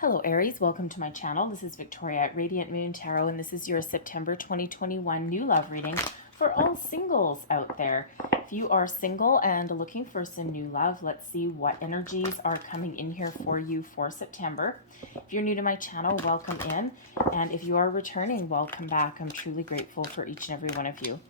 Hello Aries, welcome to my channel. This is Victoria at Radiant Moon Tarot, and this is your September 2021 new love reading for all singles out there. If you are single and looking for some new love, let's see what energies are coming in here for you for September. If you're new to my channel, welcome in, and if you are returning, welcome back. I'm truly grateful for each and every one of you.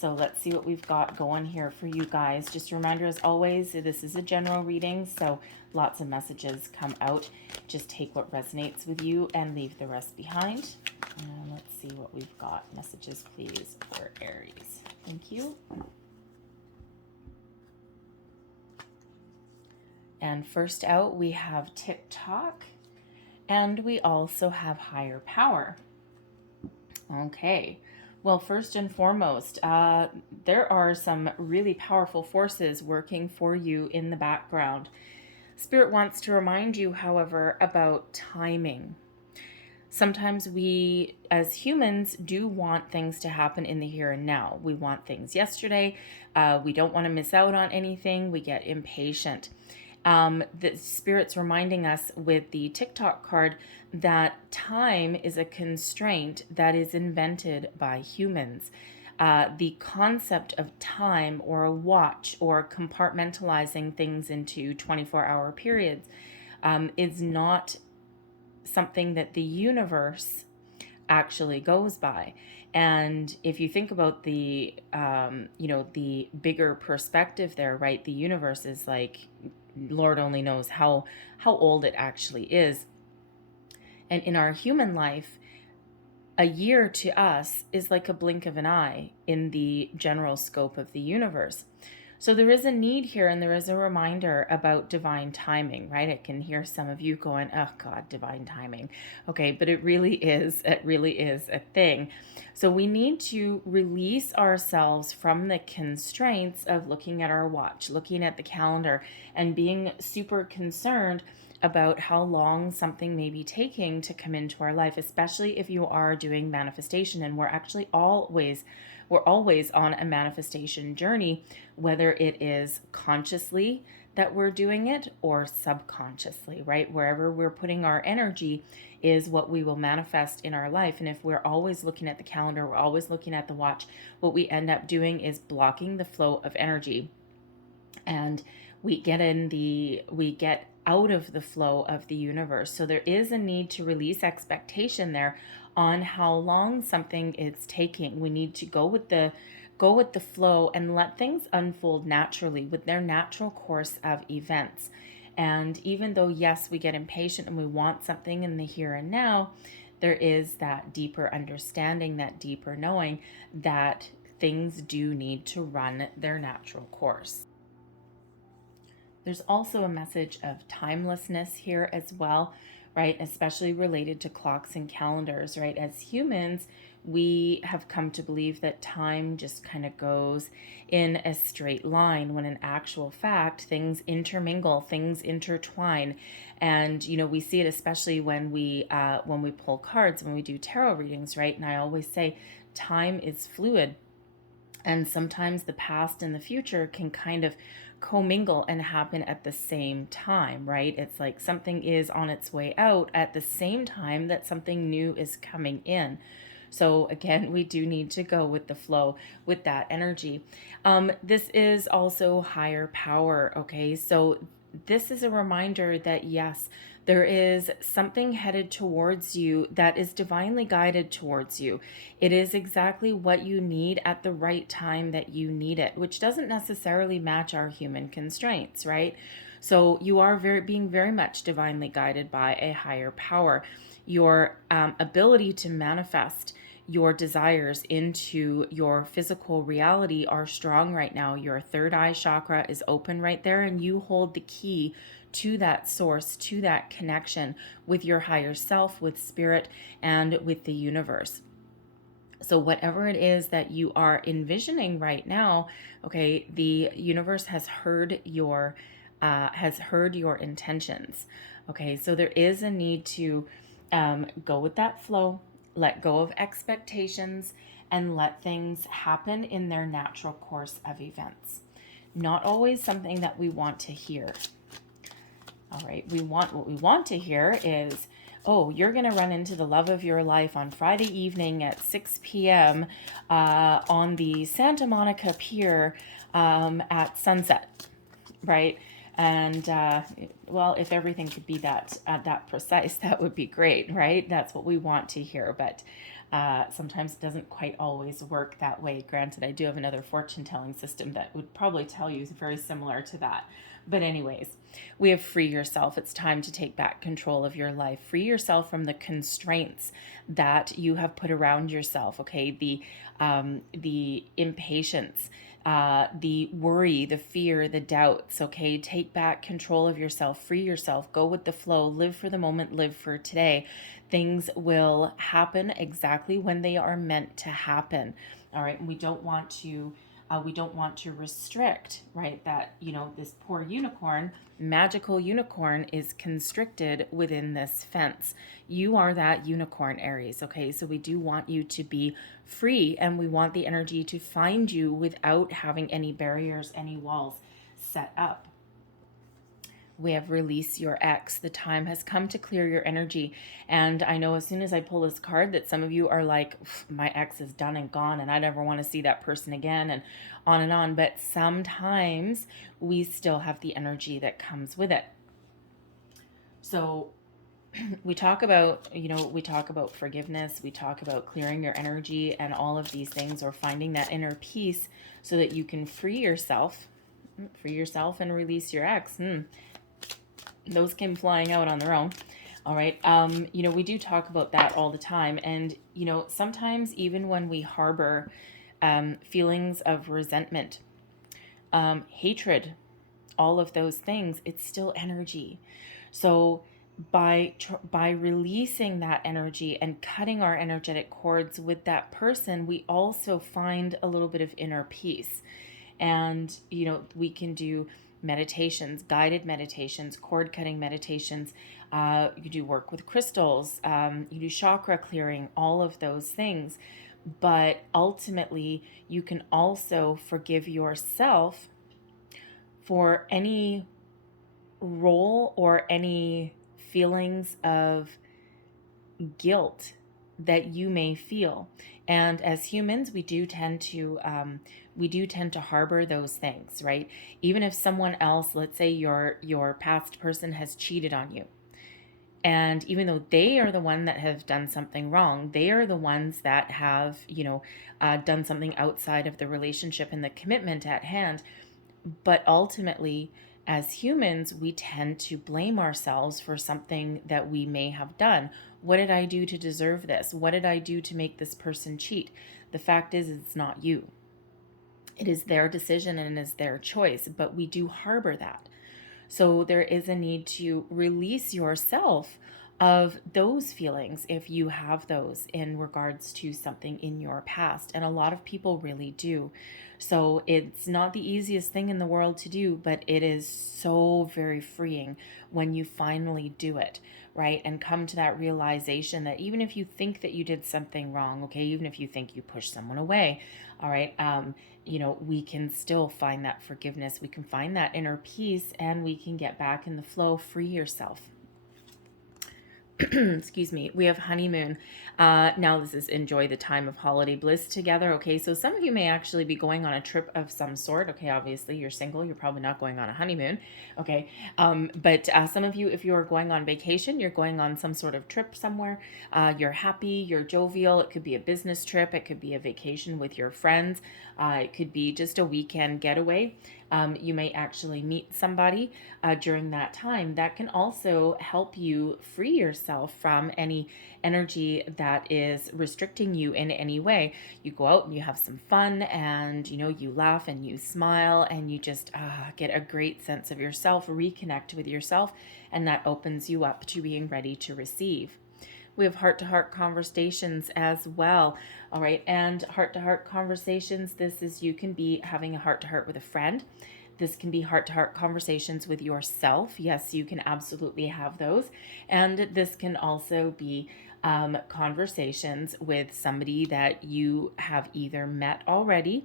So let's see what we've got going here for you guys. Just a reminder, as always, this is a general reading, so lots of messages come out. Just take what resonates with you and leave the rest behind. And let's see what we've got. Messages, please, for Aries. Thank you. And first out, we have TikTok, and we also have higher power. Okay. Well, first and foremost, there are some really powerful forces working for you in the background. Spirit wants to remind you, however, about timing. Sometimes we, as humans, do want things to happen in the here and now. We want things yesterday. We don't want to miss out on anything. We get impatient. The Spirit's reminding us with the TikTok card that time is a constraint that is invented by humans. The concept of time or a watch or compartmentalizing things into 24-hour periods is not something that the universe actually goes by. And if you think about the, the bigger perspective there, right? The universe is like, Lord only knows how old it actually is. And in our human life, a year to us is like a blink of an eye in the general scope of the universe. So there is a need here, and there is a reminder about divine timing, right? I can hear some of you going, oh God, divine timing. Okay, but it really is a thing. So we need to release ourselves from the constraints of looking at our watch, looking at the calendar, and being super concerned about how long something may be taking to come into our life, especially if you are doing manifestation. And we're actually always on a manifestation journey, whether it is consciously that we're doing it or subconsciously, right? Wherever we're putting our energy is what we will manifest in our life. And if we're always looking at the calendar, we're always looking at the watch, what we end up doing is blocking the flow of energy. And we get out of the flow of the universe. So there is a need to release expectation there on how long something is taking. We need to go with the flow and let things unfold naturally with their natural course of events. And even though, yes, we get impatient and we want something in the here and now, there is that deeper understanding, that deeper knowing that things do need to run their natural course. There's also a message of timelessness here as well, right? Especially related to clocks and calendars, right? As humans, we have come to believe that time just kind of goes in a straight line, when in actual fact, things intermingle, things intertwine. And, we see it especially when we pull cards, when we do tarot readings, right? And I always say time is fluid. And sometimes the past and the future can kind of commingle and happen at the same time, right? It's like something is on its way out at the same time that something new is coming in. So again, we do need to go with the flow with that energy. This is also higher power, okay? So this is a reminder that yes, there is something headed towards you that is divinely guided towards you. It is exactly what you need at the right time that you need it, which doesn't necessarily match our human constraints, right? So you are being very much divinely guided by a higher power. Your ability to manifest your desires into your physical reality are strong right now. Your third eye chakra is open right there, and you hold the key to that source, to that connection with your higher self, with spirit, and with the universe. So whatever it is that you are envisioning right now, okay, the universe has heard your intentions. Okay, so there is a need to go with that flow, let go of expectations, and let things happen in their natural course of events. Not always something that we want to hear. All right, what we want to hear is, oh, you're going to run into the love of your life on Friday evening at 6 p.m. On the Santa Monica Pier at sunset, right? And well, if everything could be that precise, that would be great, right? That's what we want to hear, but sometimes it doesn't quite always work that way. Granted, I do have another fortune telling system that would probably tell you very similar to that. But anyways, we have free yourself. It's time to take back control of your life. Free yourself from the constraints that you have put around yourself. Okay, the impatience, the worry, the fear, the doubts. Okay, take back control of yourself. Free yourself. Go with the flow. Live for the moment. Live for today. Things will happen exactly when they are meant to happen. All right, and we don't want to restrict, right? That, this poor unicorn, magical unicorn, is constricted within this fence. You are that unicorn, Aries, okay? So we do want you to be free, and we want the energy to find you without having any barriers, any walls set up. We have release your ex. The time has come to clear your energy. And I know as soon as I pull this card that some of you are like, my ex is done and gone and I never want to see that person again, and on and on. But sometimes we still have the energy that comes with it. So we talk about forgiveness, we talk about clearing your energy and all of these things, or finding that inner peace so that you can free yourself and release your ex. Those came flying out on their own. All right. We do talk about that all the time. And, sometimes even when we harbor feelings of resentment, hatred, all of those things, it's still energy. So by releasing that energy and cutting our energetic cords with that person, we also find a little bit of inner peace. And, we can do meditations, guided meditations, cord cutting meditations. You do work with crystals. You do chakra clearing, all of those things. But ultimately, you can also forgive yourself for any role or any feelings of guilt that you may feel. And as humans, we do tend to harbor those things, right? Even if someone else, let's say your past person, has cheated on you, and even though they are the one that have done something wrong, they are the ones that have done something outside of the relationship and the commitment at hand. But ultimately, as humans, we tend to blame ourselves for something that we may have done. What did I do to deserve this? What did I do to make this person cheat? The fact is, it's not you. It is their decision and it is their choice, but we do harbor that. So there is a need to release yourself of those feelings if you have those in regards to something in your past. And a lot of people really do. So it's not the easiest thing in the world to do, but it is so very freeing when you finally do it, right? And come to that realization that even if you think that you did something wrong, okay, even if you think you pushed someone away, all right, we can still find that forgiveness. We can find that inner peace, and we can get back in the flow. Free yourself. Excuse me. We have honeymoon. Now this is enjoy the time of holiday bliss together. Okay, so some of you may actually be going on a trip of some sort. Okay, obviously you're single. You're probably not going on a honeymoon. Okay, but some of you, if you are going on vacation, you're going on some sort of trip somewhere. You're happy. You're jovial. It could be a business trip. It could be a vacation with your friends. It could be just a weekend getaway. You may actually meet somebody during that time that can also help you free yourself from any energy that is restricting you in any way. You go out and you have some fun, and you laugh and you smile, and you just get a great sense of yourself, reconnect with yourself, and that opens you up to being ready to receive. We have heart-to-heart conversations as well. All right, and heart-to-heart conversations, this is, you can be having a heart-to-heart with a friend. This can be heart-to-heart conversations with yourself. Yes, you can absolutely have those. And this can also be conversations with somebody that you have either met already,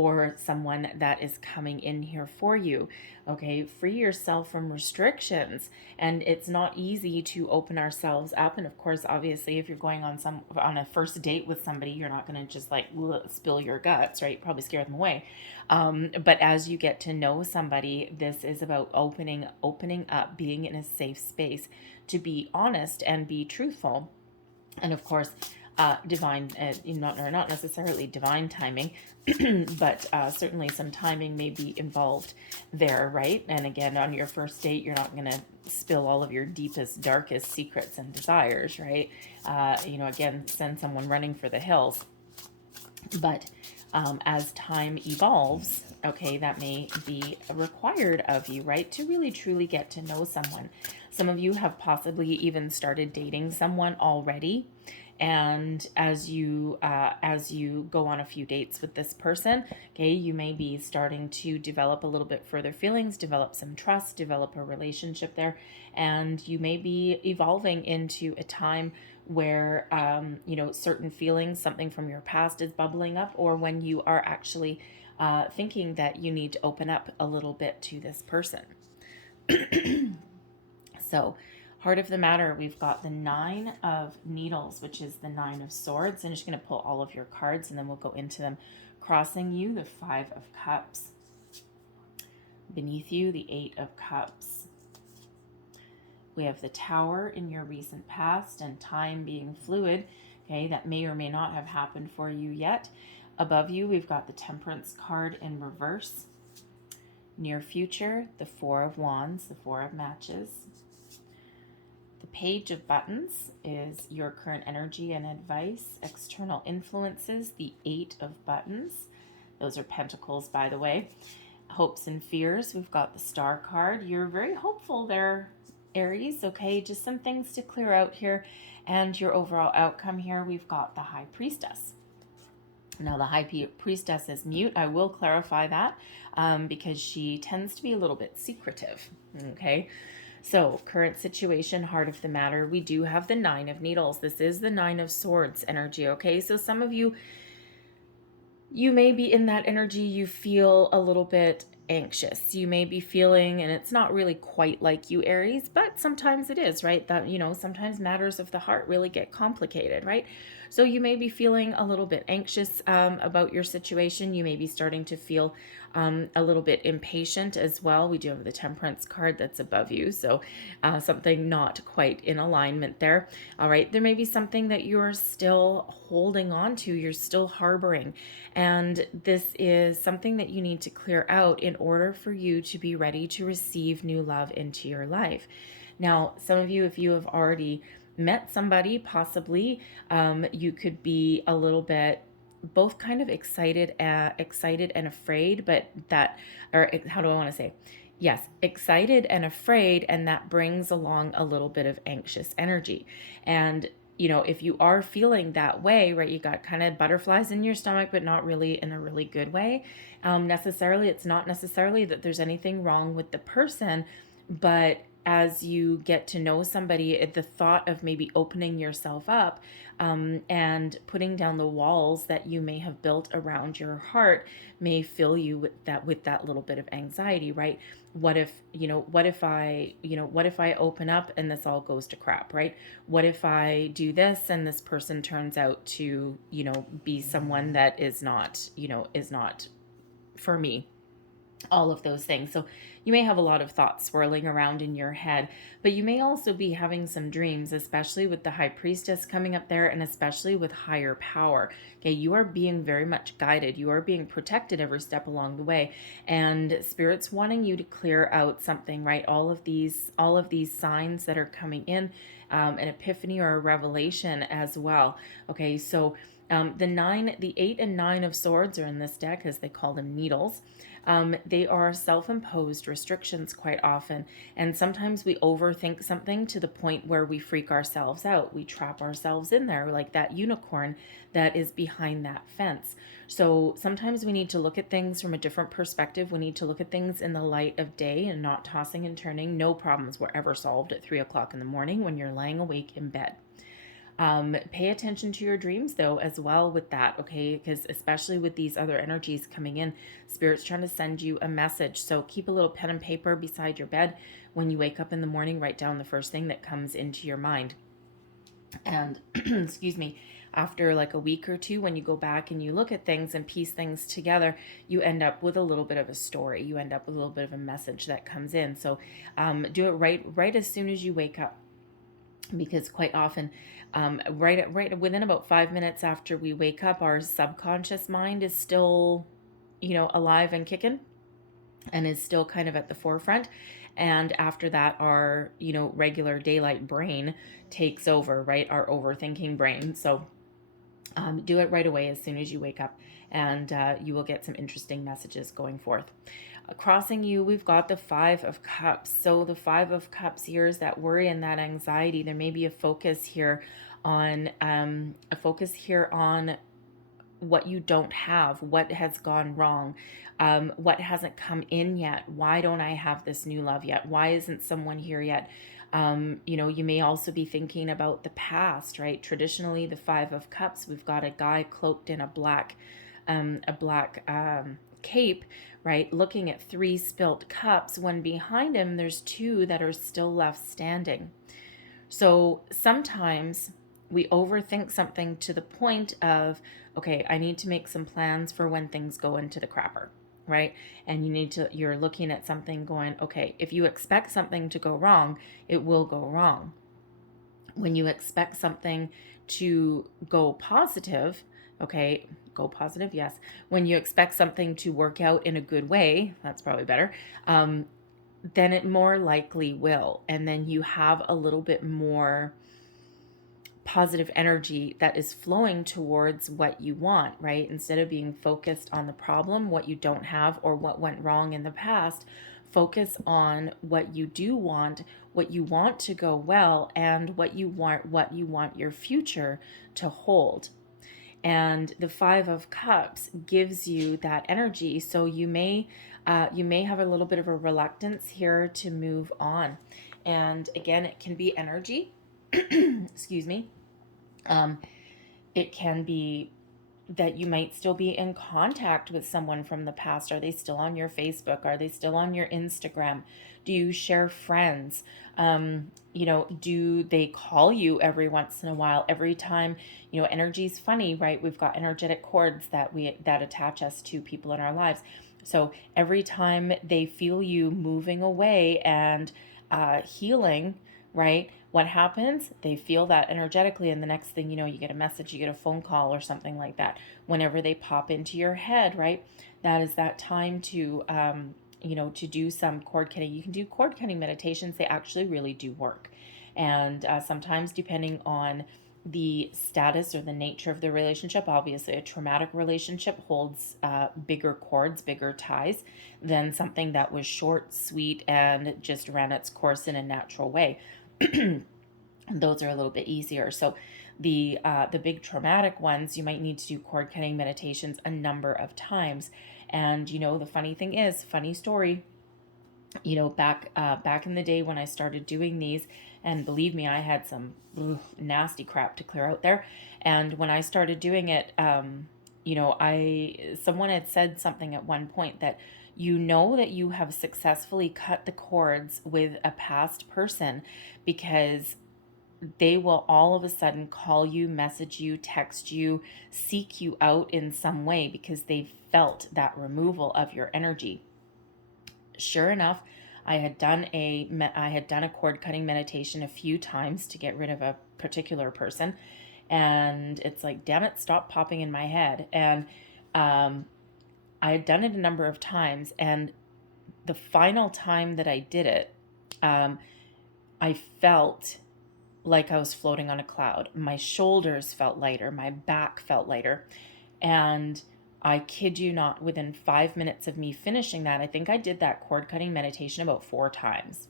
or someone that is coming in here for you. Okay, free yourself from restrictions. And it's not easy to open ourselves up. And of course, obviously, if you're going on a first date with somebody, you're not going to just like spill your guts, right? Probably scare them away. But as you get to know somebody, this is about opening up, being in a safe space to be honest and be truthful. And of course, divine, not necessarily divine timing, but certainly some timing may be involved there, right? And again, on your first date, you're not going to spill all of your deepest, darkest secrets and desires, right? Again, send someone running for the hills. But as time evolves, okay, that may be required of you, right? To really truly get to know someone. Some of you have possibly even started dating someone already. And as you go on a few dates with this person, okay, you may be starting to develop a little bit further feelings, develop some trust, develop a relationship there. And you may be evolving into a time where, certain feelings, something from your past is bubbling up, or when you are actually thinking that you need to open up a little bit to this person. So, heart of the matter, we've got the 9 of Needles, which is the 9 of Swords. I'm just going to pull all of your cards and then we'll go into them. Crossing you, the 5 of Cups. Beneath you, the 8 of Cups. We have the Tower in your recent past and time being fluid. Okay, that may or may not have happened for you yet. Above you, we've got the Temperance card in reverse. Near future, the 4 of Wands, the 4 of Matches. The Page of Buttons is your current energy and advice. External influences, the 8 of Buttons. Those are Pentacles, by the way. Hopes and fears, we've got the Star card. You're very hopeful there, Aries. Okay, just some things to clear out here. And your overall outcome here, we've got the High Priestess. Now, the High Priestess is mute. I will clarify that because she tends to be a little bit secretive. Okay. So, current situation, heart of the matter, we do have the 9 of Needles. This is the 9 of Swords energy, okay? So some of you may be in that energy, you feel a little bit anxious. You may be feeling, and it's not really quite like you, Aries, but sometimes it is, right? That, sometimes matters of the heart really get complicated, right? So you may be feeling a little bit anxious about your situation. You may be starting to feel a little bit impatient as well. We do have the Temperance card that's above you, so something not quite in alignment there. All right, there may be something that you're still holding on to, you're still harboring, and this is something that you need to clear out in order for you to be ready to receive new love into your life. Now, some of you, if you have already met somebody, possibly you could be a little bit both kind of excited and afraid, but how do I want to say? Yes, excited and afraid, and that brings along a little bit of anxious energy. And if you are feeling that way, right, you got kind of butterflies in your stomach, but not really in a really good way. Necessarily, it's not necessarily that there's anything wrong with the person, but as you get to know somebody, the thought of maybe opening yourself up and putting down the walls that you may have built around your heart may fill you with that little bit of anxiety, right? What if I open up and this all goes to crap, right? What if I do this and this person turns out to, be someone that is not for me? All of those things. So you may have a lot of thoughts swirling around in your head, but you may also be having some dreams, especially with the High Priestess coming up there, and especially with higher power. Okay, you are being very much guided. You are being protected every step along the way, and Spirit's wanting you to clear out something, right? All of these signs that are coming in, an epiphany or a revelation as well. Okay, so the 8 and 9 of Swords are in this deck, as they call them needles. They are self-imposed restrictions quite often, and sometimes we overthink something to the point where we freak ourselves out. We trap ourselves in there like that unicorn that is behind that fence. So sometimes we need to look at things from a different perspective. We need to look at things in the light of day and not tossing and turning. No problems were ever solved at 3 o'clock in the morning when you're laying awake in bed. Pay attention to your dreams though as well with that, okay? Because especially with these other energies coming in, Spirit's trying to send you a message. So keep a little pen and paper beside your bed. When you wake up in the morning, write down the first thing that comes into your mind. And excuse me, after like a week or two, when you go back and you look at things and piece things together, you end up with a little bit of a story. You end up with a little bit of a message that comes in. So do it right as soon as you wake up, because quite often right within about 5 minutes after we wake up, our subconscious mind is still, alive and kicking, and is still kind of at the forefront. And after that, our, regular daylight brain takes over, right? Our overthinking brain. So do it right away as soon as you wake up, and you will get some interesting messages going forth. Crossing you, we've got the Five of Cups. So the Five of Cups here is that worry and that anxiety. There may be a focus here on what you don't have, what has gone wrong, what hasn't come in yet. Why don't I have this new love yet? Why isn't someone here yet? You may also be thinking about the past, right? Traditionally, the Five of Cups, we've got a guy cloaked in a black cape, right? Looking at 3 spilt cups, when behind him there's 2 that are still left standing. So sometimes we overthink something to the point of, okay, I need to make some plans for when things go into the crapper, right? And you're looking at something going, okay, if you expect something to go wrong, it will go wrong. When you expect something to go positive, okay, go positive, yes. When you expect something to work out in a good way, that's probably better, then it more likely will. And then you have a little bit more positive energy that is flowing towards what you want, right? Instead of being focused on the problem, what you don't have, or what went wrong in the past, focus on what you do want, what you want to go well, and what you want your future to hold. And the Five of Cups gives you that energy. So you may have a little bit of a reluctance here to move on. And again, it can be energy. Excuse me. It can be that you might still be in contact with someone from the past. Are they still on your Facebook? Are they still on your Instagram? Do you share friends? Do they call you every once in a while? Every time, energy's funny, right? We've got energetic cords that attach us to people in our lives. So every time they feel you moving away and healing, right? What happens? They feel that energetically, and the next thing you know, you get a message, you get a phone call or something like that. Whenever they pop into your head, right? That is that time to, to do some cord cutting. You can do cord cutting meditations. They actually really do work. And sometimes, depending on the status or the nature of the relationship, obviously a traumatic relationship holds bigger cords, bigger ties than something that was short, sweet, and just ran its course in a natural way. Those are a little bit easier. So the big traumatic ones, you might need to do cord cutting meditations a number of times. And the funny thing is, funny story, back in the day when I started doing these, and believe me, I had some nasty crap to clear out there. And when I started doing it, someone had said something at one point that that you have successfully cut the cords with a past person because they will all of a sudden call you, message you, text you, seek you out in some way because they felt that removal of your energy. Sure enough, I had done a cord cutting meditation a few times to get rid of a particular person, and it's like, damn it, stop popping in my head. And I had done it a number of times, and the final time that I did it, I felt like I was floating on a cloud. My shoulders felt lighter, my back felt lighter, and I kid you not, within 5 minutes of me finishing that, I think I did that cord cutting meditation about 4 times.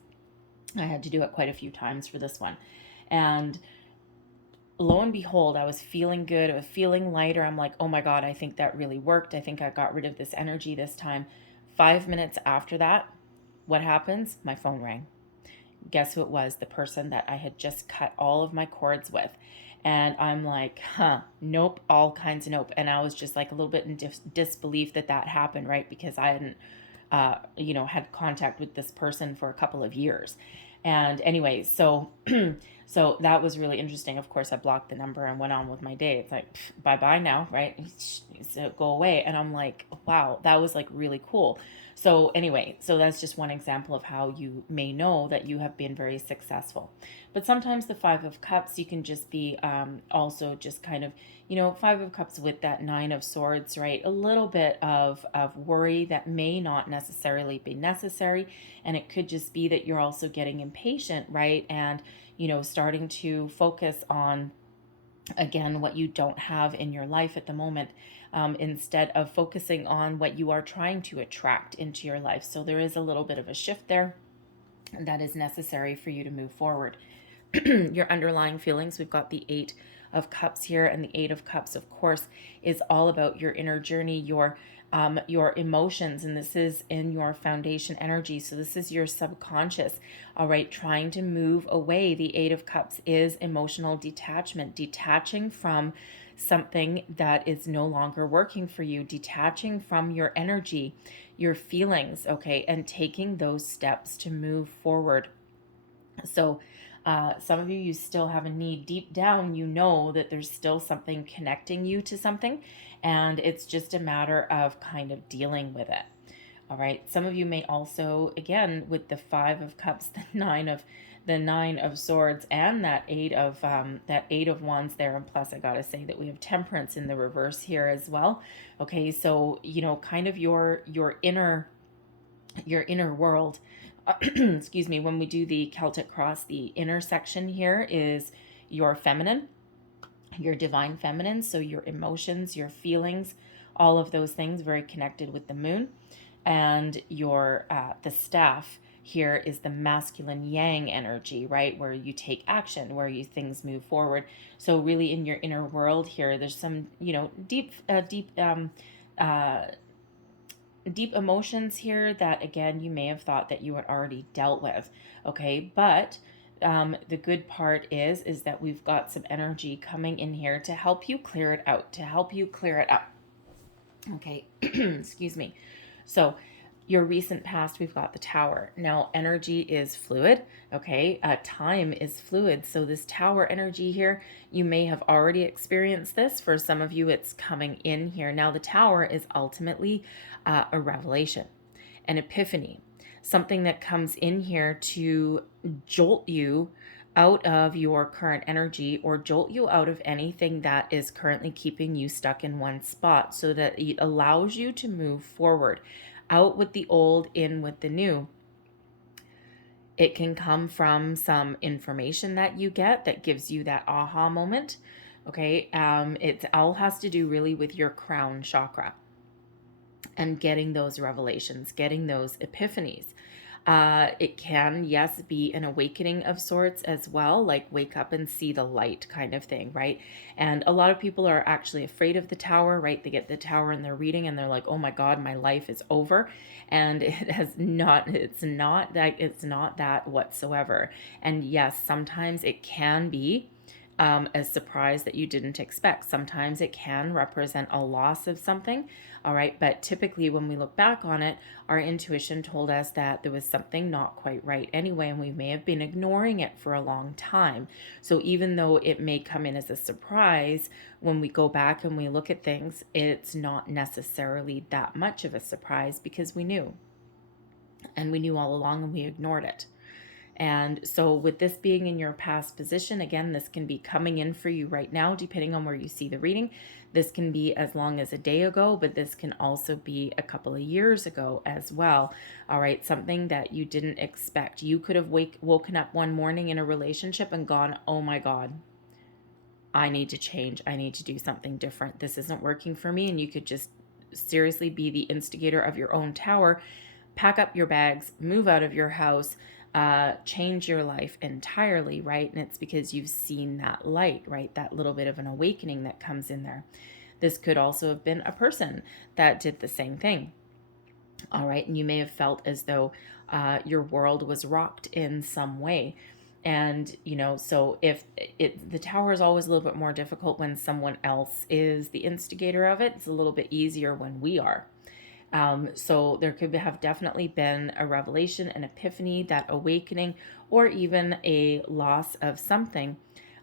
I had to do it quite a few times for this one. And lo and behold, I was feeling good. I was feeling lighter. I'm like, oh my God, I think that really worked. I think I got rid of this energy this time. 5 minutes after that, what happens? My phone rang. guess who it was? The person that I had just cut all of my cords with. And I'm like, nope, all kinds of nope. And I was just like a little bit in disbelief that that happened, right? Because I hadn't, had contact with this person for a couple of years. And anyway, so so that was really interesting. Of course, I blocked the number and went on with my day. It's like, bye bye now, right? So go away. And I'm like, wow, that was like really cool. So anyway, so that's just one example of how you may know that you have been very successful. But sometimes the Five of Cups, you can just be also just kind of, Five of Cups with that Nine of Swords, right? A little bit of worry that may not necessarily be necessary. And it could just be that you're also getting impatient, right? And, starting to focus on, again, what you don't have in your life at the moment, instead of focusing on what you are trying to attract into your life. So there is a little bit of a shift there that is necessary for you to move forward. Your underlying feelings, we've got the Eight of Cups here, and the Eight of Cups, of course, is all about your inner journey, your emotions, and this is in your foundation energy. So this is your subconscious, all right, trying to move away. The Eight of Cups is emotional detachment, detaching from something that is no longer working for you, detaching from your energy, your feelings, okay, and taking those steps to move forward. So some of you still have a need deep down, that there's still something connecting you to something, and it's just a matter of kind of dealing with it. All right. Some of you may also, again, with the Five of Cups, the Nine of Swords, and that Eight of Wands there, and plus I gotta say that we have Temperance in the reverse here as well. Okay, so kind of your inner world. Excuse me, when we do the Celtic cross, the inner section here is your feminine, your divine feminine. So your emotions, your feelings, all of those things very connected with the moon. And your the staff here is the masculine yang energy, right? Where you take action, where things move forward. So really in your inner world here, there's some, deep emotions here that, again, you may have thought that you had already dealt with. Okay, but the good part is that we've got some energy coming in here to help you clear it out, to help you clear it up. Okay, excuse me. So your recent past, we've got the Tower. Now, energy is fluid, okay? Time is fluid. So this Tower energy here, you may have already experienced this. For some of you, it's coming in here. Now, the Tower is ultimately a revelation, an epiphany, something that comes in here to jolt you out of your current energy, or jolt you out of anything that is currently keeping you stuck in one spot, so that it allows you to move forward, out with the old, in with the new. It can come from some information that you get that gives you that aha moment. Okay, it all has to do really with your crown chakra and getting those revelations, getting those epiphanies. It can, yes, be an awakening of sorts as well, like wake up and see the light kind of thing, right? And a lot of people are actually afraid of the Tower, right? They get the Tower and they're reading and they're like, oh my God, my life is over. And it's not that whatsoever. And yes, sometimes it can be a surprise that you didn't expect. Sometimes it can represent a loss of something, all right? But typically when we look back on it, our intuition told us that there was something not quite right anyway, and we may have been ignoring it for a long time. So even though it may come in as a surprise, when we go back and we look at things, it's not necessarily that much of a surprise, because we knew. And we knew all along, and we ignored it. And so with this being in your past position, again, this can be coming in for you right now, depending on where you see the reading. This can be as long as a day ago, but this can also be a couple of years ago as well. All right, something that you didn't expect. You could have woken up one morning in a relationship and gone, oh my God, I need to change. I need to do something different. This isn't working for me. And you could just seriously be the instigator of your own Tower, pack up your bags, move out of your house, change your life entirely, right? And it's because you've seen that light, right? That little bit of an awakening that comes in there. This could also have been a person that did the same thing. All right. And you may have felt as though your world was rocked in some way. And, so if the tower is always a little bit more difficult when someone else is the instigator of it, it's a little bit easier when we are. So there could have definitely been a revelation, an epiphany, that awakening, or even a loss of something.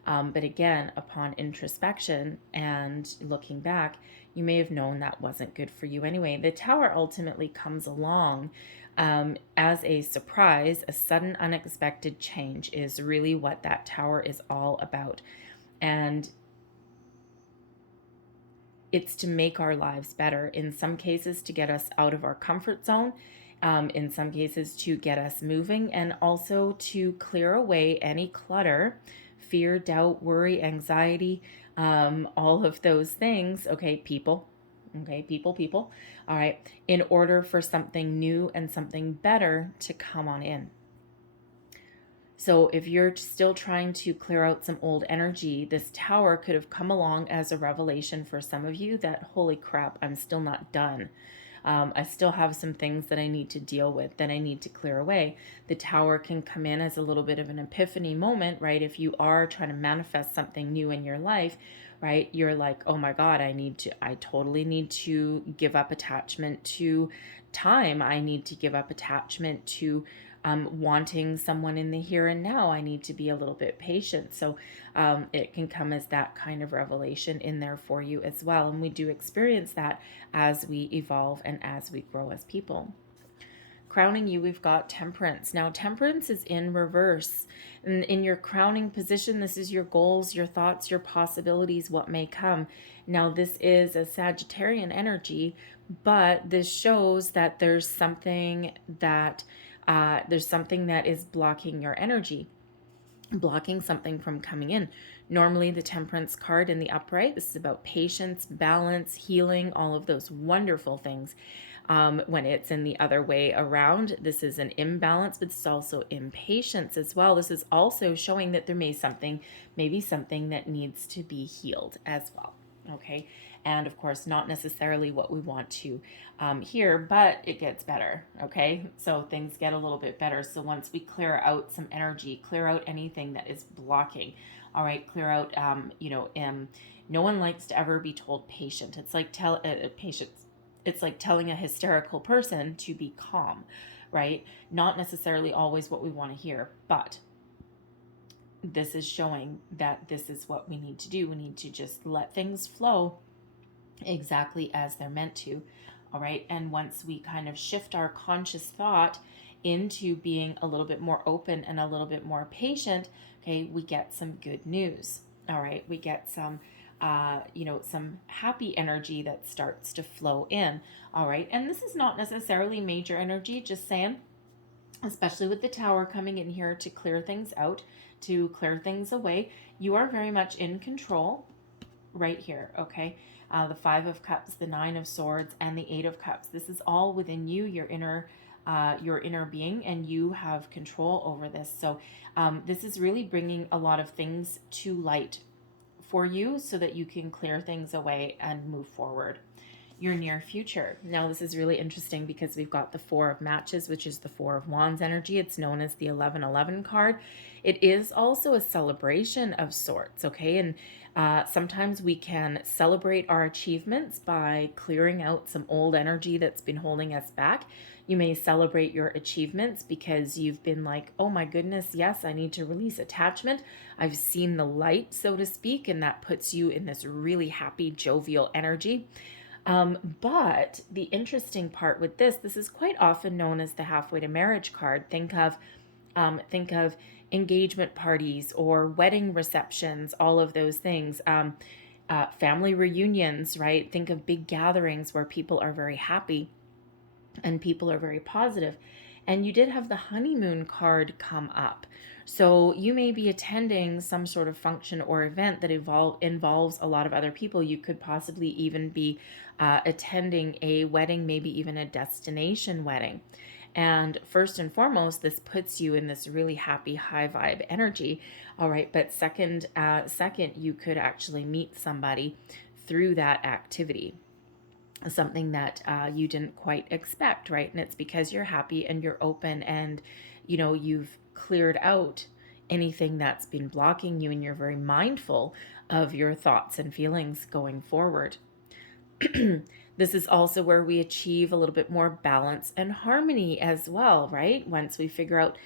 But again, upon introspection and looking back, you may have known that wasn't good for you anyway. The tower ultimately comes along as a surprise. A sudden, unexpected change is really what that tower is all about. And it's to make our lives better. In some cases, to get us out of our comfort zone. In some cases, to get us moving, and also to clear away any clutter, fear, doubt, worry, anxiety, all of those things. Okay, people. Okay, people. All right, in order for something new and something better to come on in. So if you're still trying to clear out some old energy, this tower could have come along as a revelation for some of you that, holy crap, I'm still not done. I still have some things that I need to deal with, that I need to clear away. The tower can come in as a little bit of an epiphany moment, right? If you are trying to manifest something new in your life, right? You're like, oh my God, I totally need to give up attachment to time. I need to give up attachment to wanting someone in the here and now. I need to be a little bit patient. So it can come as that kind of revelation in there for you as well. And we do experience that as we evolve and as we grow as people. Crowning you, we've got Temperance. Now, Temperance is in reverse. And in your crowning position, this is your goals, your thoughts, your possibilities, what may come. Now, this is a Sagittarian energy, but this shows that there's something that is blocking your energy, blocking something from coming in. Normally the Temperance card in the upright, this is about patience, balance, healing, all of those wonderful things. When it's in the other way around, this is an imbalance, but it's also impatience as well. This is also showing that there maybe something that needs to be healed as well. Okay. And of course, not necessarily what we want to hear, but it gets better. Okay. So things get a little bit better. So once we clear out some energy, clear out anything that is blocking, all right, clear out, no one likes to ever be told patient. It's like patience. It's like telling a hysterical person to be calm, right? Not necessarily always what we want to hear, but this is showing that this is what we need to do. We need to just let things flow exactly as they're meant to. All right. And once we kind of shift our conscious thought into being a little bit more open and a little bit more patient, okay, we get some good news. All right. We get some some happy energy that starts to flow in. All right. And this is not necessarily major energy, just saying, especially with the tower coming in here to clear things out, to clear things away. You are very much in control right here. Okay. The 5 of Cups, the 9 of Swords, and the 8 of Cups. This is all within you, your inner being, and you have control over this. So this is really bringing a lot of things to light for you so that you can clear things away and move forward. Your near future. Now, this is really interesting because we've got the 4 of Matches, which is the 4 of Wands energy. It's known as the 1111 card. It is also a celebration of sorts, okay? And sometimes we can celebrate our achievements by clearing out some old energy that's been holding us back. You may celebrate your achievements because you've been like, oh my goodness, yes, I need to release attachment. I've seen the light, so to speak, and that puts you in this really happy, jovial energy. But the interesting part with this is quite often known as the halfway to marriage card. Think of engagement parties or wedding receptions, all of those things. Family reunions, right? Think of big gatherings where people are very happy and people are very positive. And you did have the honeymoon card come up. So you may be attending some sort of function or event that involves a lot of other people. You could possibly even be attending a wedding, maybe even a destination wedding. And first and foremost, this puts you in this really happy, high vibe energy. All right. But second, you could actually meet somebody through that activity. something that you didn't quite expect, right? And it's because you're happy and you're open, and you've cleared out anything that's been blocking you, and you're very mindful of your thoughts and feelings going forward. This is also where we achieve a little bit more balance and harmony as well, right? Once we figure out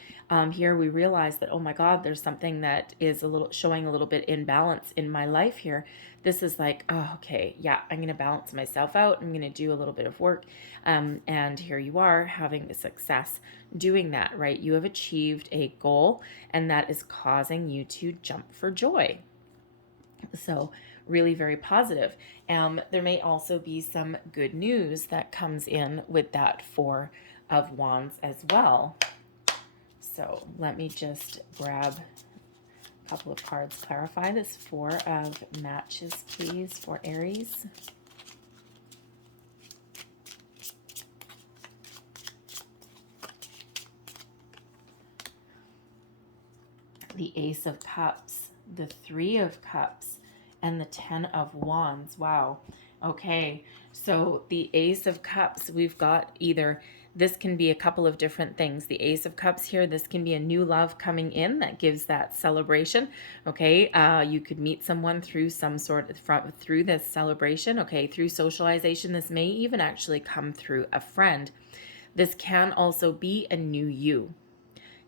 here, we realize that, oh my God, there's something that is showing a little bit imbalance in my life here. This is like, oh, okay, yeah, I'm going to balance myself out. I'm going to do a little bit of work. And here you are having the success doing that, right? You have achieved a goal, and that is causing you to jump for joy. So really very positive. There may also be some good news that comes in with that Four of Wands as well. So let me just grab a couple of cards, clarify this Four of Matches, please, for Aries. The Ace of Cups, the Three of Cups, and the Ten of Wands. Wow. Okay, so the Ace of Cups, we've got either, this can be a couple of different things. The Ace of Cups here, this can be a new love coming in that gives that celebration. Okay, you could meet someone through some sort of, through this celebration. Okay, through socialization. This may even actually come through a friend. This can also be a new you.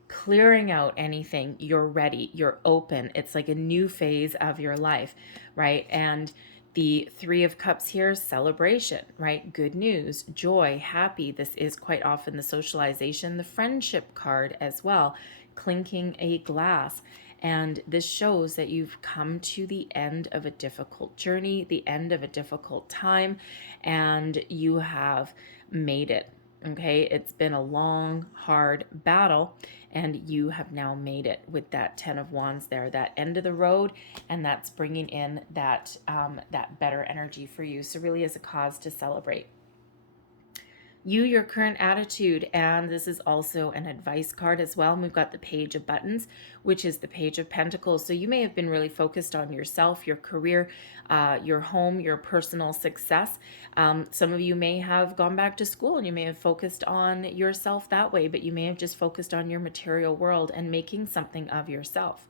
Clearing out anything, you're ready, you're open. It's like a new phase of your life, right? And the Three of Cups here, celebration, right? Good news, joy, happy. This is quite often the socialization, the friendship card as well, clinking a glass. And this shows that you've come to the end of a difficult journey, the end of a difficult time, and you have made it. Okay, it's been a long, hard battle, and you have now made it with that Ten of Wands there, that end of the road, and that's bringing in that that better energy for you. So really is a cause to celebrate. Your current attitude, and this is also an advice card as well. And we've got the Page of Buttons, which is the Page of Pentacles. So you may have been really focused on yourself, your career, your home, your personal success. Some of you may have gone back to school and you may have focused on yourself that way, but you may have just focused on your material world and making something of yourself.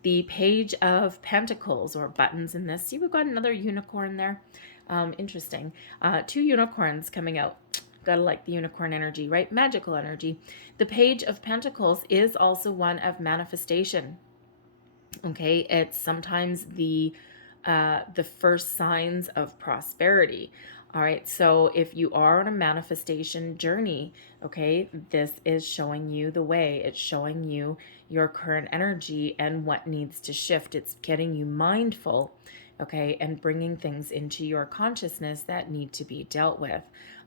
The Page of Pentacles, or buttons in this. See, we've got another unicorn there. Interesting. Two unicorns coming out. Gotta like the unicorn energy, right? Magical energy. The Page of Pentacles is also one of manifestation. Okay, it's sometimes the first signs of prosperity. All right, so if you are on a manifestation journey, okay, this is showing you the way. It's showing you your current energy and what needs to shift. It's getting you mindful, okay, and bringing things into your consciousness that need to be dealt with.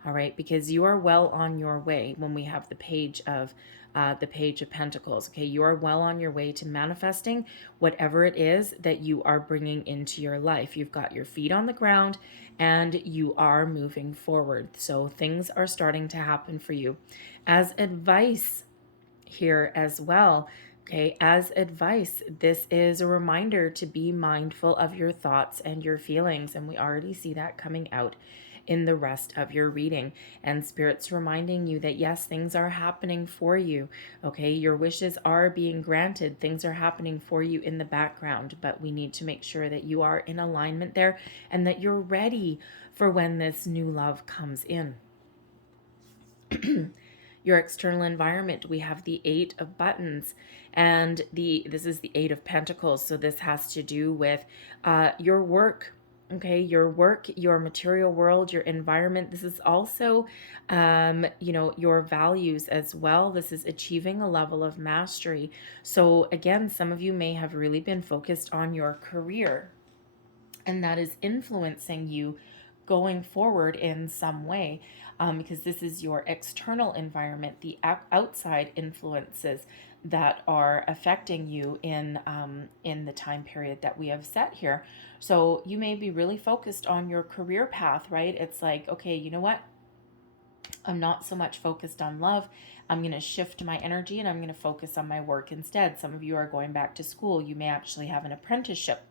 All right, because you are well on your way when we have the Page of Pentacles. Okay, you are well on your way to manifesting whatever it is that you are bringing into your life. You've got your feet on the ground and you are moving forward. So things are starting to happen for you. As advice here as well, okay, as advice, this is a reminder to be mindful of your thoughts and your feelings. And we already see that coming out in the rest of your reading, and Spirit's reminding you that yes, things are happening for you. Okay, your wishes are being granted. Things are happening for you in the background, but we need to make sure that you are in alignment there and that you're ready for when this new love comes in. Your external environment, we have the Eight of Buttons, and this is the Eight of Pentacles. So this has to do with your work. Okay, your work, your material world, your environment. This is also, your values as well. This is achieving a level of mastery. So again, some of you may have really been focused on your career, and that is influencing you going forward in some way, because this is your external environment, the outside influences that are affecting you in the time period that we have set here. So you may be really focused on your career path, right? It's like, okay, you know what? I'm not so much focused on love. I'm going to shift my energy and I'm going to focus on my work instead. Some of you are going back to school. You may actually have an apprenticeship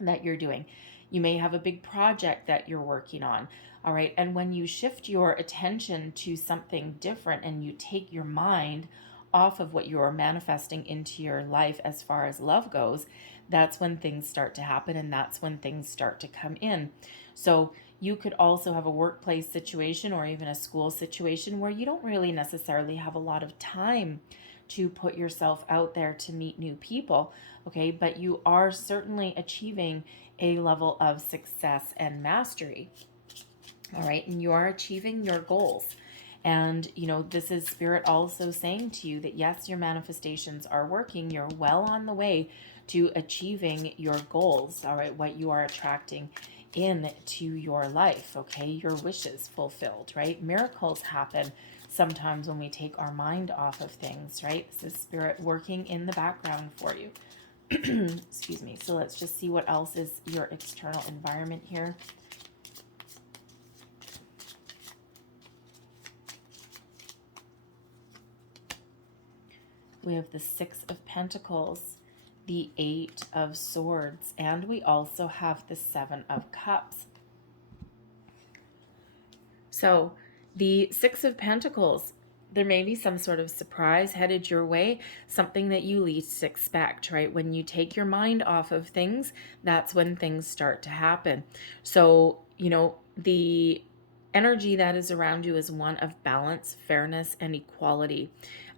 that you're doing. You may have a big project that you're working on. All right. And when you shift your attention to something different and you take your mind off of what you're manifesting into your life as far as love goes, that's when things start to happen and that's when things start to come in. So you could also have a workplace situation or even a school situation where you don't really necessarily have a lot of time to put yourself out there to meet new people, okay? But you are certainly achieving a level of success and mastery, all right? And you are achieving your goals. And, this is Spirit also saying to you that yes, your manifestations are working. You're well on the way to achieving your goals, all right? What you are attracting into your life, okay? Your wishes fulfilled, right? Miracles happen sometimes when we take our mind off of things, right? This is Spirit working in the background for you. Excuse me. So let's just see what else is your external environment here. We have the Six of Pentacles, the Eight of Swords, and we also have the Seven of Cups. So the Six of Pentacles, there may be some sort of surprise headed your way, something that you least expect, right? When you take your mind off of things, that's when things start to happen. So, the energy that is around you is one of balance, fairness, and equality.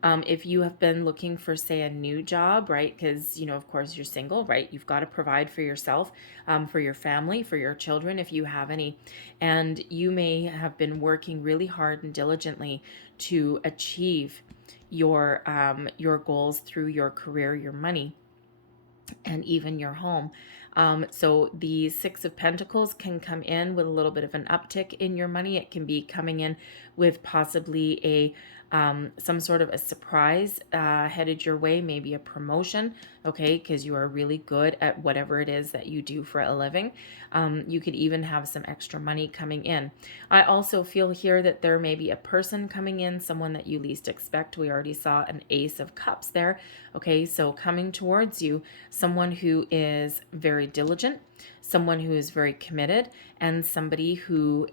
If you have been looking for, say, a new job, right? Because, of course, you're single, right? You've got to provide for yourself, for your family, for your children, if you have any. And you may have been working really hard and diligently to achieve your goals through your career, your money, and even your home. So the Six of Pentacles can come in with a little bit of an uptick in your money. It can be coming in with possibly a some sort of a surprise headed your way, maybe a promotion, okay, because you are really good at whatever it is that you do for a living. You could even have some extra money coming in. I also feel here that there may be a person coming in, someone that you least expect. We already saw an Ace of Cups there, okay, so coming towards you, someone who is very diligent, someone who is very committed, and somebody who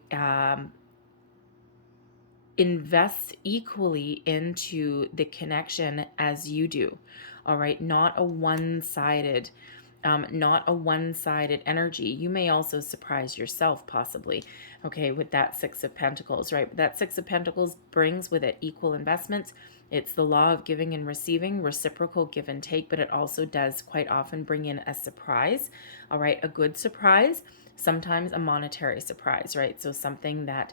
invests equally into the connection as you do. All right, not a one-sided energy. You may also surprise yourself possibly, okay, with that Six of Pentacles, right? That Six of Pentacles brings with it equal investments. It's the law of giving and receiving, reciprocal give and take, but it also does quite often bring in a surprise, all right, a good surprise, sometimes a monetary surprise, right? So something that,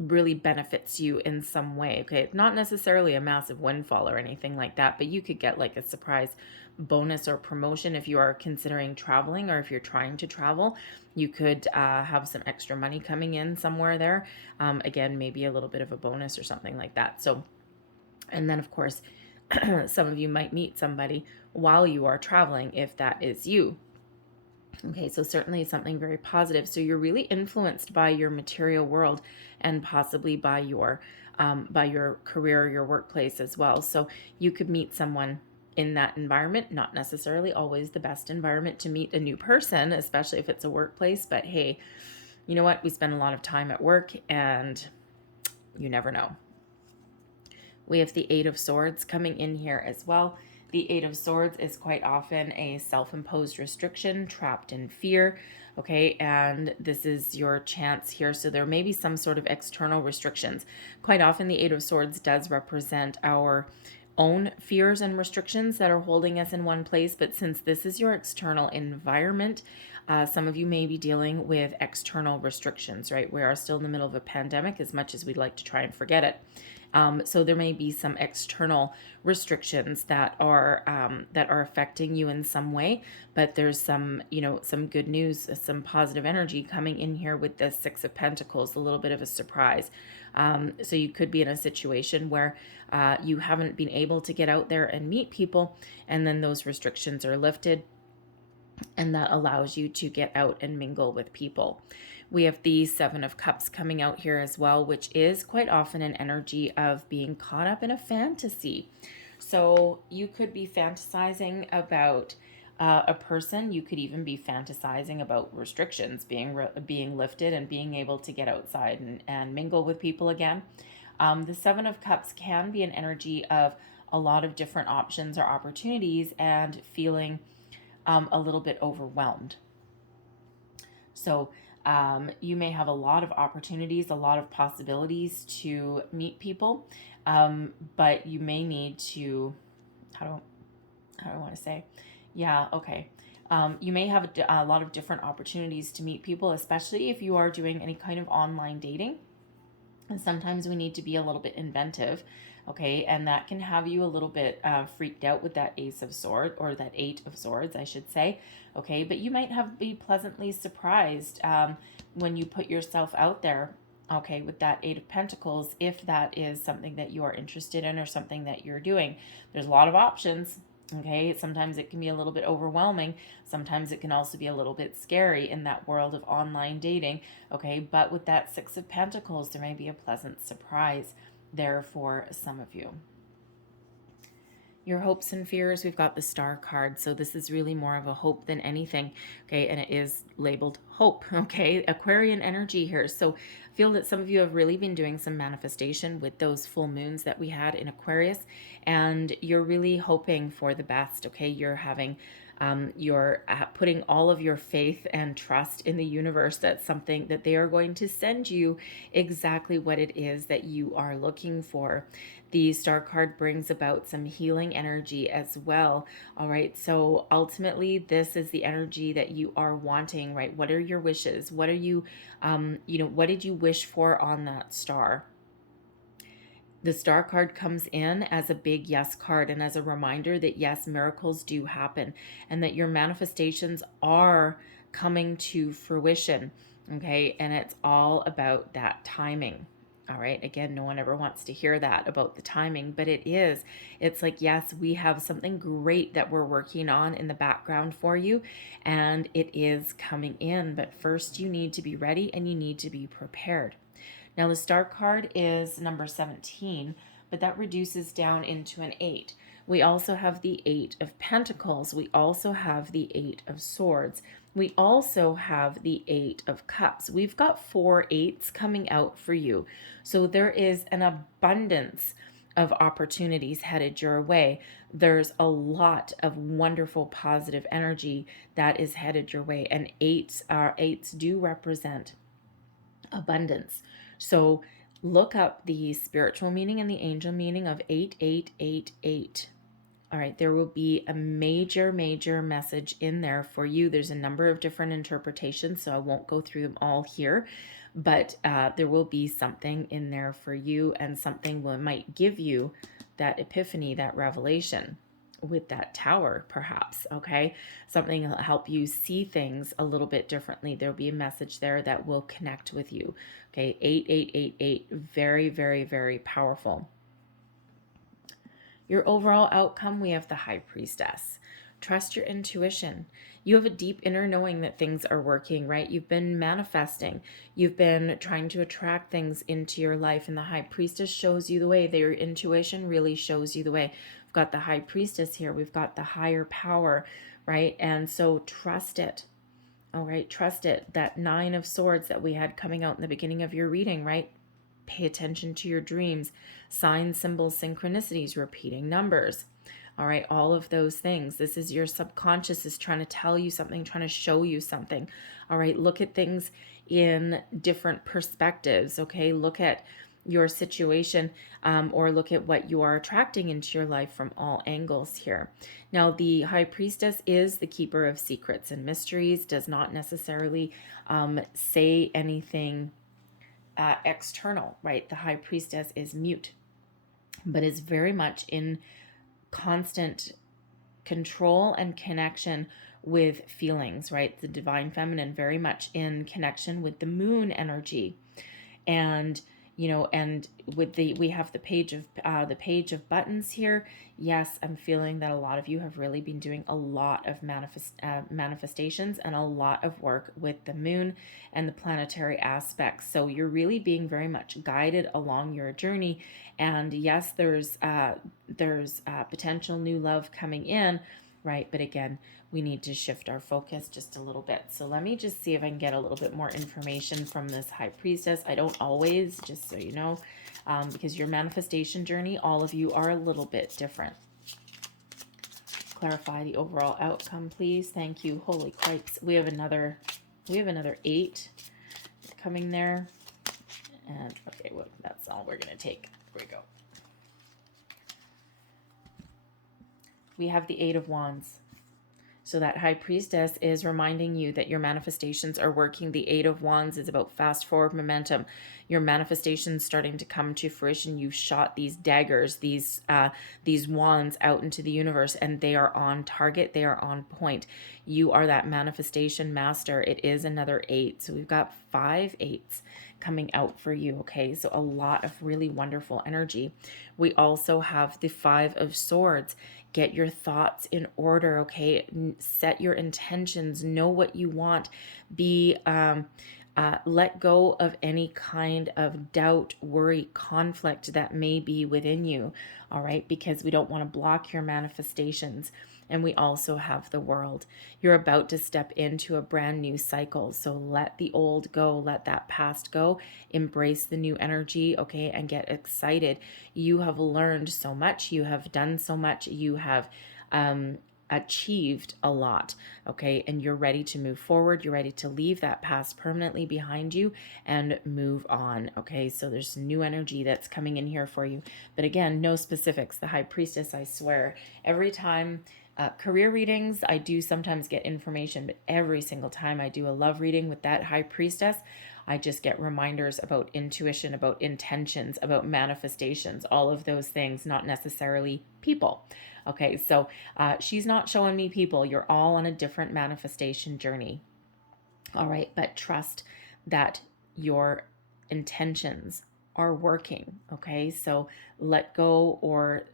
really benefits you in some way, okay? Not necessarily a massive windfall or anything like that, but you could get like a surprise bonus or promotion if you are considering traveling, or if you're trying to travel, you could have some extra money coming in somewhere there. Again, maybe a little bit of a bonus or something like that. So, and then of course, some of you might meet somebody while you are traveling, if that is you. Okay, so certainly something very positive. So you're really influenced by your material world and possibly by your career, your workplace as well. So you could meet someone in that environment, not necessarily always the best environment to meet a new person, especially if it's a workplace. But hey, you know what? We spend a lot of time at work and you never know. We have the Eight of Swords coming in here as well. The Eight of Swords is quite often a self-imposed restriction, trapped in fear, okay? And this is your chance here. So there may be some sort of external restrictions. Quite often the Eight of Swords does represent our own fears and restrictions that are holding us in one place. But since this is your external environment, some of you may be dealing with external restrictions, right? We are still in the middle of a pandemic, as much as we'd like to try and forget it. So there may be some external restrictions that are affecting you in some way, but there's some good news, some positive energy coming in here with this Six of Pentacles, a little bit of a surprise. So you could be in a situation where you haven't been able to get out there and meet people, and then those restrictions are lifted, and that allows you to get out and mingle with people. We have the Seven of Cups coming out here as well, which is quite often an energy of being caught up in a fantasy. So you could be fantasizing about a person. You could even be fantasizing about restrictions being lifted and being able to get outside and mingle with people again. The Seven of Cups can be an energy of a lot of different options or opportunities and feeling a little bit overwhelmed. So you may have a lot of opportunities, a lot of possibilities to meet people, but you may need to, how do I want to say? Yeah, okay. You may have a lot of different opportunities to meet people, especially if you are doing any kind of online dating. And sometimes we need to be a little bit inventive, okay? And that can have you a little bit freaked out with that Ace of Swords, or that Eight of Swords, I should say, okay? But you might be pleasantly surprised when you put yourself out there, okay, with that Eight of Pentacles, if that is something that you are interested in or something that you're doing. There's a lot of options. Okay, sometimes it can be a little bit overwhelming. Sometimes it can also be a little bit scary in that world of online dating. Okay, but with that Six of Pentacles, there may be a pleasant surprise there for some of you. Your hopes and fears, we've got the Star card. So this is really more of a hope than anything. Okay, and it is labeled hope. Okay, Aquarian energy here. So I feel that some of you have really been doing some manifestation with those full moons that we had in Aquarius, and you're really hoping for the best. Okay, you're having you're putting all of your faith and trust in the universe that something that they are going to send you exactly what it is that you are looking for. The Star card brings about some healing energy as well. All right, so ultimately this is the energy that you are wanting, right? What are your wishes? What are you what did you wish for on that star? The Star card comes in as a big yes card and as a reminder that yes, miracles do happen and that your manifestations are coming to fruition. Okay, and it's all about that timing. All right, again, no one ever wants to hear that about the timing, but it is. It's like, yes, we have something great that we're working on in the background for you, and it is coming in. But first, you need to be ready and you need to be prepared. Now the Star card is number 17, but that reduces down into an 8. We also have the 8 of Pentacles. We also have the 8 of Swords. We also have the 8 of Cups. We've got 4 8s coming out for you. So there is an abundance of opportunities headed your way. There's a lot of wonderful positive energy that is headed your way. And 8s do represent abundance. So look up the spiritual meaning and the angel meaning of 8888. All right, there will be a major message in there for you. There's a number of different interpretations, so I won't go through them all here, but there will be something in there for you, and something might give you that epiphany, that revelation with that tower, perhaps. Okay, something will help you see things a little bit differently. There'll be a message there that will connect with you. Okay, 8888, very powerful. Your overall outcome, we have the High Priestess. Trust your intuition. You have a deep inner knowing that things are working, right? You've been manifesting. You've been trying to attract things into your life, and the High Priestess shows you the way. Your intuition really shows you the way. We've got the High Priestess here. We've got the higher power, right? And so trust it. All right, trust it. That 9 of Swords that we had coming out in the beginning of your reading, right? Pay attention to your dreams, signs, symbols, synchronicities, repeating numbers. All right, all of those things. This is your subconscious is trying to tell you something, trying to show you something. All right, look at things in different perspectives. Okay, look at your situation or look at what you are attracting into your life from all angles here. Now, the High Priestess is the keeper of secrets and mysteries, does not necessarily say anything external, right? The High Priestess is mute, but is very much in constant control and connection with feelings, right? The Divine Feminine very much in connection with the moon energy. And you know, and with we have the page of buttons here. Yes, I'm feeling that a lot of you have really been doing a lot of manifestations and a lot of work with the moon and the planetary aspects. So you're really being very much guided along your journey. And yes, there's potential new love coming in, right? But again, we need to shift our focus just a little bit. So let me just see if I can get a little bit more information from this High Priestess. I don't always, just so you know, because your manifestation journey, all of you are a little bit different. Clarify the overall outcome, please. Thank you. Holy cripes. We have another 8 coming there. And okay, well, that's all we're going to take. Here we go. We have the 8 of Wands. So that High Priestess is reminding you that your manifestations are working. The 8 of Wands is about fast forward momentum. Your manifestations starting to come to fruition. You've shot these daggers, these wands out into the universe, and they are on target. They are on point. You are that manifestation master. It is another 8. So we've got 5 8s coming out for you. Okay, so a lot of really wonderful energy. We also have the 5 of Swords. Get your thoughts in order, okay? Set your intentions, know what you want. Let go of any kind of doubt, worry, conflict that may be within you, all right? Because we don't want to block your manifestations. And we also have the World. You're about to step into a brand new cycle. So let the old go, let that past go, embrace the new energy, okay, and get excited. You have learned so much. You have done so much. You have achieved a lot, okay, and you're ready to move forward. You're ready to leave that past permanently behind you and move on, okay? So there's new energy that's coming in here for you. But again, no specifics. The High Priestess, I swear, every time career readings, I do sometimes get information, but every single time I do a love reading with that High Priestess, I just get reminders about intuition, about intentions, about manifestations, all of those things, not necessarily people. Okay, so she's not showing me people. You're all on a different manifestation journey. All right, but trust that your intentions are working. Okay, so let go or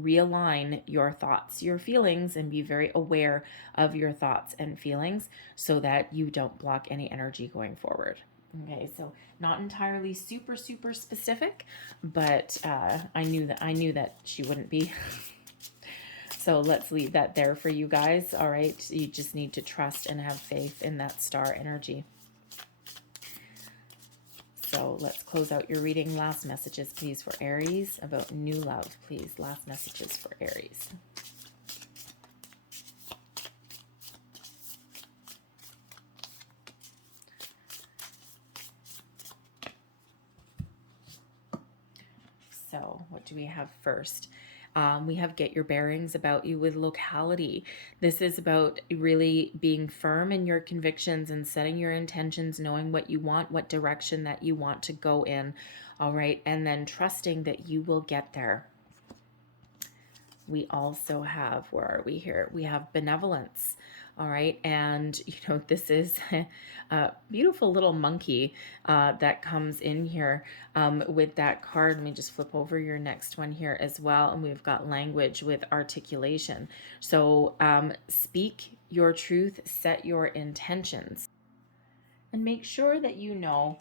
realign your thoughts, your feelings, and be very aware of your thoughts and feelings so that you don't block any energy going forward. Okay, so not entirely super specific, but I knew that she wouldn't be. So let's leave that there for you guys. All right, you just need to trust and have faith in that star energy. So let's close out your reading. Last messages, please, for Aries about new love. Please, last messages for Aries. So what do we have first? We have get your bearings about you with locality. This is about really being firm in your convictions and setting your intentions, knowing what you want, what direction that you want to go in. All right. And then trusting that you will get there. We also have, where are we here? We have benevolence. All right. And, you know, this is a beautiful little monkey that comes in here with that card. Let me just flip over your next one here as well. And we've got language with articulation. So speak your truth, set your intentions, and make sure that you know,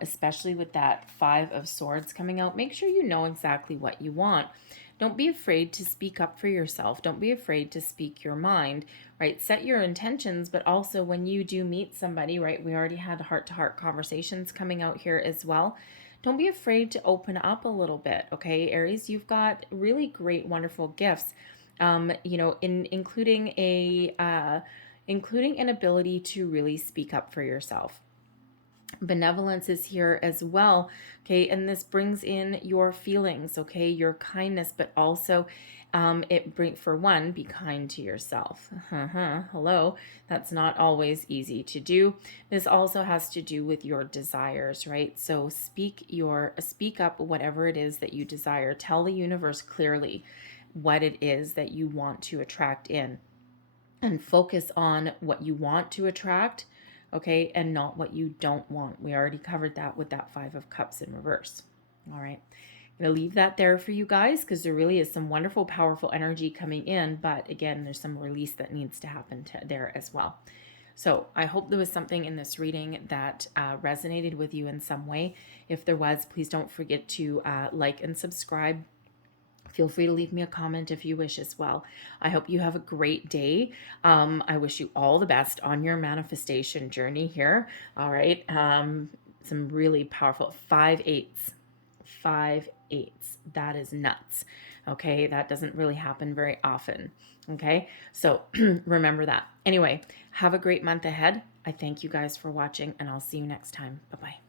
especially with that 5 of Swords coming out, make sure you know exactly what you want. Don't be afraid to speak up for yourself. Don't be afraid to speak your mind, right? Set your intentions, but also when you do meet somebody, right? We already had heart-to-heart conversations coming out here as well. Don't be afraid to open up a little bit, okay? Aries, you've got really great, wonderful gifts, you know, including an ability to really speak up for yourself. Benevolence is here as well, okay, and this brings in your feelings, okay, your kindness, but also for one, be kind to yourself. Hello, that's not always easy to do. This also has to do with your desires, right? So speak up whatever it is that you desire. Tell the universe clearly what it is that you want to attract in, and focus on what you want to attract okay, and not what you don't want. We already covered that with that Five of Cups in reverse. All right. I'm going to leave that there for you guys because there really is some wonderful, powerful energy coming in. But again, there's some release that needs to happen there as well. So I hope there was something in this reading that resonated with you in some way. If there was, please don't forget to like and subscribe. Feel free to leave me a comment if you wish as well. I hope you have a great day. I wish you all the best on your manifestation journey here. All right. Some really powerful 5/8s. 5/8s. That is nuts. Okay. That doesn't really happen very often. Okay. So remember that. Anyway, have a great month ahead. I thank you guys for watching, and I'll see you next time. Bye-bye.